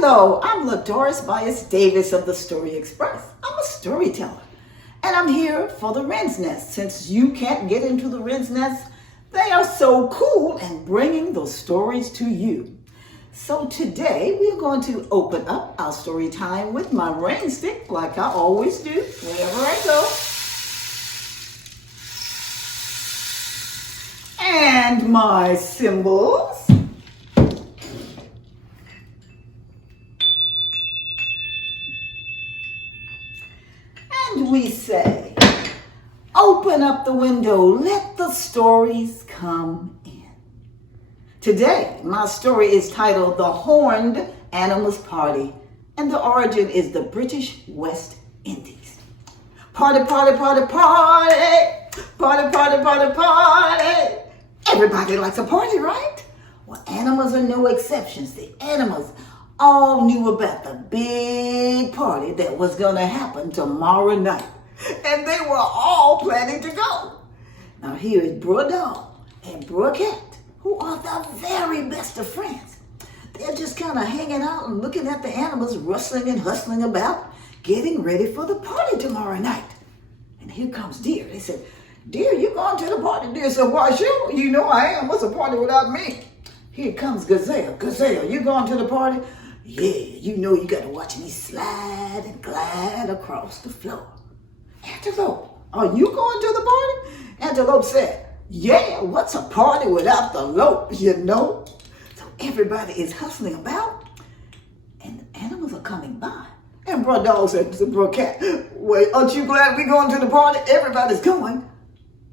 Hello, I'm LaDoris Bias-Davis of the Story Express. I'm a storyteller, and I'm here for the Wren's Nest. Since you can't get into the Wren's Nest, they are so cool and bringing those stories to you. So today we're going to open up our story time with my rain stick, like I always do wherever I go. And my symbols. And we say, open up the window, let the stories come in. Today, my story is titled The Horned Animals Party, and the origin is the British West Indies. Party, party, party, party, party, party, party, party. Everybody likes a party, right? Well, animals are no exceptions. The animals all knew about the big party that was going to happen tomorrow night. And they were all planning to go. Now here is Bro Dog and Bro Cat, who are the very best of friends. They're just kind of hanging out and looking at the animals rustling and hustling about, getting ready for the party tomorrow night. And here comes Deer. They said, Deer, you going to the party? Deer said, why, sure, you know I am. What's a party without me? Here comes Gazelle. Gazelle, you going to the party? Yeah, you know you got to watch me slide and glide across the floor. Antelope, are you going to the party? Antelope said, yeah, what's a party without the lope, you know? So everybody is hustling about, and the animals are coming by. And Bro Dog said to Bro Cat, wait, aren't you glad we're going to the party? Everybody's going.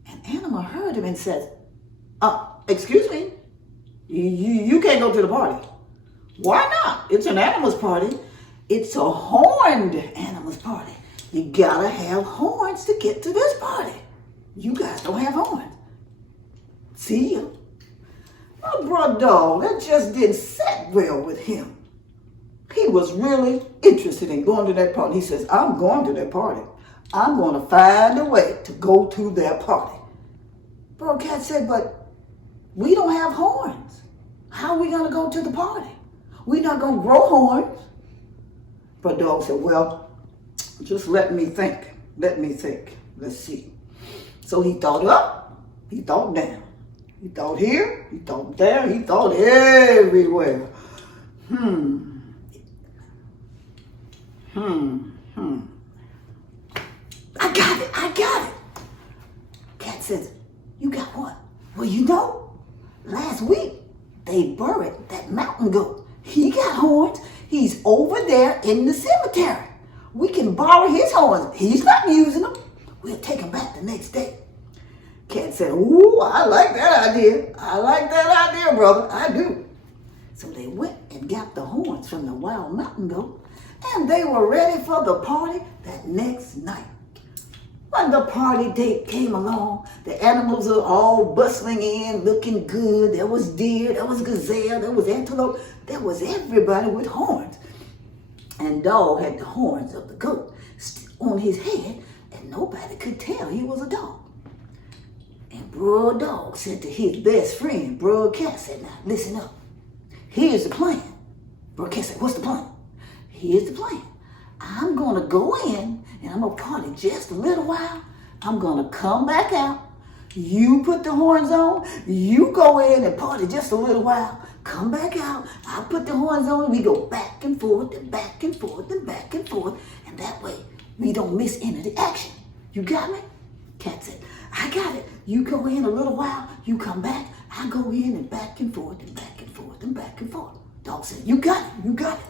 And Animal heard him and says, excuse me, you can't go to the party. Why not? It's an animals party. It's a horned animals party. You gotta have horns to get to this party. You guys don't have horns. See ya. My Bro Dog, that just didn't sit well with him. He was really interested in going to that party. He says, I'm going to that party. I'm going to find a way to go to their party. Bro Cat said, but we don't have horns. How are we going to go to the party? We're not going to grow horns. Bro Dog said, well, just let me think. Let me think. Let's see. So he thought up, he thought down. He thought here, he thought there, he thought everywhere. I got it. Cat says, you got what? Well, you know, last week they buried that mountain goat. He got horns. He's over there in the cemetery. We can borrow his horns. He's not using them. We'll take them back the next day. Cat said, ooh, I like that idea. I like that idea, brother. I do. So they went and got the horns from the wild mountain goat, and they were ready for the party that next night. When the party date came along, the animals were all bustling in, looking good. There was deer, there was gazelle, there was antelope, there was everybody with horns. And Dog had the horns of the goat on his head, and nobody could tell he was a dog. And Bro Dog said to his best friend, Bro Cat, said, now listen up. Here's the plan. Bro Cat said, what's the plan? Here's the plan. I'm going to go in and I'm going to party just a little while. I'm going to come back out. You put the horns on. You go in and party just a little while. Come back out. I'll put the horns on. We go back and forth and back and forth and back and forth. And that way we don't miss any of the action. You got me? Cat said, I got it. You go in a little while. You come back. I go in and back and forth and back and forth and back and forth. Dog said, you got it. You got it.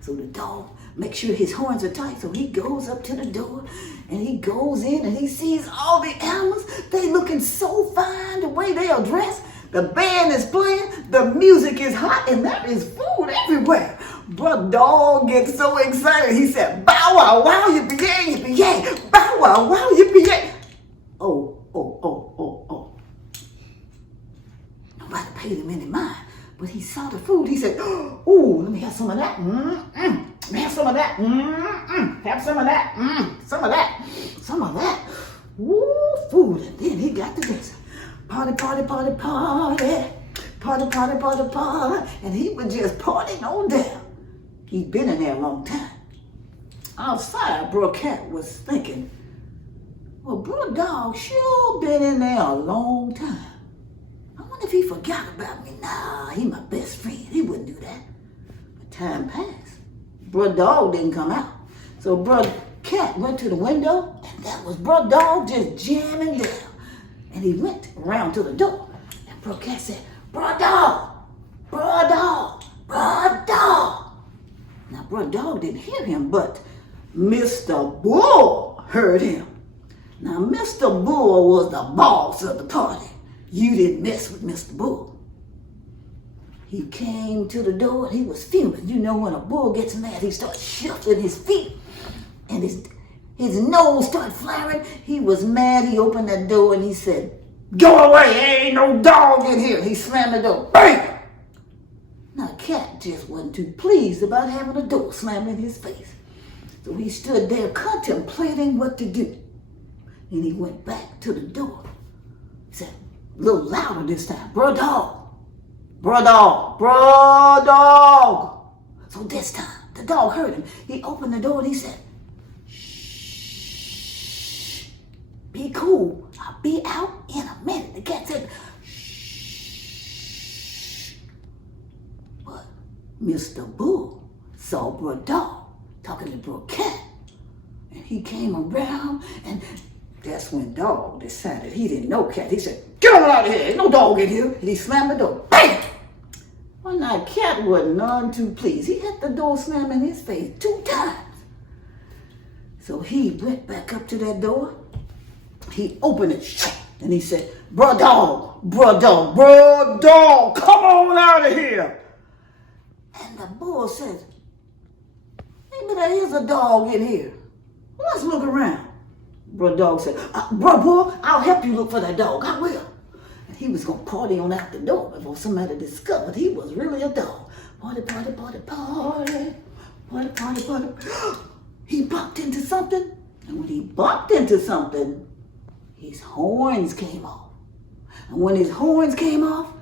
So the dog makes sure his horns are tight. So he goes up to the door and he goes in and he sees all the animals. They looking so fine the way they are dressed. The band is playing. The music is hot and there is food everywhere. But Dog gets so excited. He said, bow wow wow yippee yay yippee yay. Bow wow wow yippee yay. Oh. Nobody paid him any mind. But he saw the food. He said, ooh, let me have some of that. Let me have some of that. Have some of that. Some of that. Some of that. Ooh, food. And then he got to dancing. Party, party, party, party. Party, party, party, party. And he was just partying on down. He'd been in there a long time. Outside, Bro Cat was thinking, well, Bro Dog sure been in there a long time. I wonder if he forgot about me. Nah, he my best friend. He wouldn't do that. But time passed. Bro Dog didn't come out. So Bro Cat went to the window, and that was Bro Dog just jamming down. And he went around to the door. And Bro Cat said, Bro Dog, Bro Dog, Bro Dog. Now, Bro Dog didn't hear him, but Mr. Bull heard him. Now, Mr. Bull was the boss of the party. You didn't mess with Mr. Bull. He came to the door and he was fuming. You know, when a bull gets mad, he starts shuffling his feet and his nose started flaring. He was mad. He opened that door and he said, go away, there ain't no dog in here. He slammed the door. Bang! Now, Cat just wasn't too pleased about having a door slammed in his face. So he stood there contemplating what to do. And he went back to the door. He said, a little louder this time, Bro Dog, Bro Dog, Bro Dog. So this time, the dog heard him. He opened the door and he said, shh, be cool. I'll be out in a minute. The cat said, shh. But Mr. Bull saw Bro Dog talking to Bro Cat. And he came around, and that's when Dog decided he didn't know Cat. He said, get on out of here. Ain't no dog in here. And he slammed the door. Bang! One night, Cat was none too pleased. He had the door slammed in his face 2 times. So he went back up to that door. He opened it, and he said, Bro Dog, Bro Dog, Bro Dog, come on out of here. And the bull said, maybe there is a dog in here. Let's look around. Bro Dog said, Bro Bull, I'll help you look for that dog. I will. And he was going to party on out the door before somebody discovered he was really a dog. Party, party, party, party. Party, party, party. He bumped into something. And when he bumped into something, his horns came off. And when his horns came off,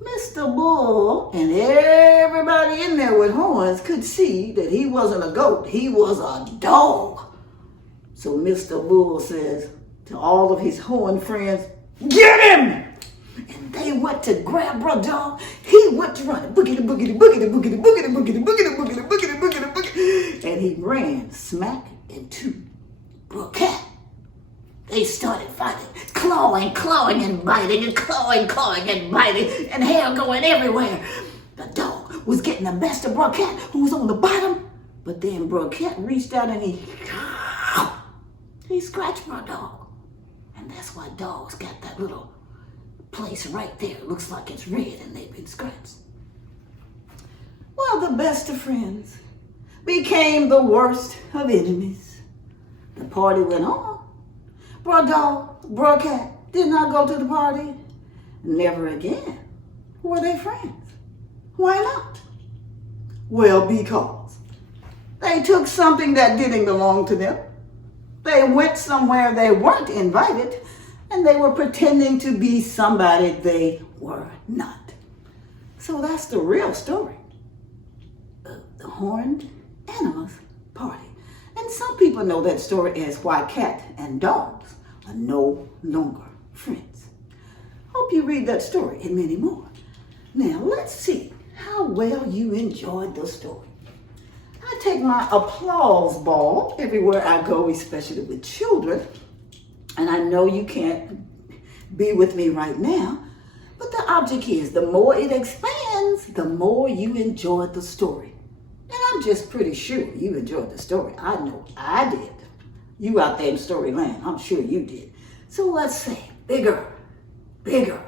Mr. Bull and everybody in there with horns could see that he wasn't a goat. He was a dog. So Mr. Bull says to all of his horn friends, get him! And they went to grab Bro Dog. He went to run. Boogity, boogity, boogity, boogity, boogity, boogity, boogity, boogity, boogity, boogity, boogity. And he ran smack into Bro Cat. They started fighting, clawing, clawing and biting, and clawing, clawing and biting, and hair going everywhere. The dog was getting the best of Bro Cat, who was on the bottom. But then Bro Cat reached out and he scratched Bro Dog. And that's why dogs got that little place right there. It looks like it's red and they've been scratched. Well, the best of friends became the worst of enemies. The party went on. Bro Dog, Bro Cat did not go to the party. Never again were they friends. Why not? Well, because they took something that didn't belong to them. They went somewhere they weren't invited, and they were pretending to be somebody they were not. So that's the real story of the Horned Animals Party. And some people know that story as why cat and dogs are no longer friends. Hope you read that story and many more. Now let's see how well you enjoyed the story. I take my applause ball everywhere I go, especially with children. And I know you can't be with me right now, but the object is the more it expands, the more you enjoyed the story. And I'm just pretty sure you enjoyed the story. I know I did. You out there in story land, I'm sure you did. So let's say bigger, bigger,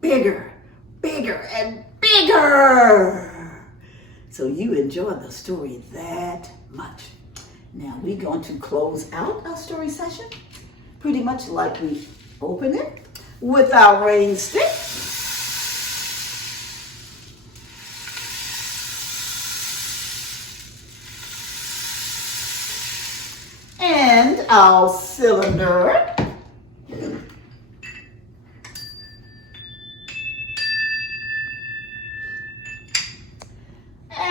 bigger, bigger, and bigger. So you enjoyed the story that much. Now we're going to close out our story session pretty much like we opened it with our rain stick. And our cylinder.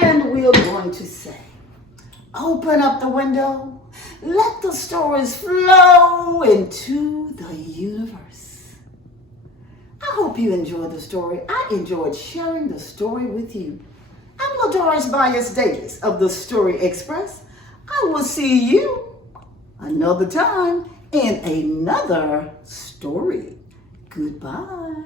And we are going to say, open up the window, let the stories flow into the universe. I hope you enjoyed the story. I enjoyed sharing the story with you. I'm LaDoris Bias-Davis of the Story Express. I will see you another time in another story. Goodbye.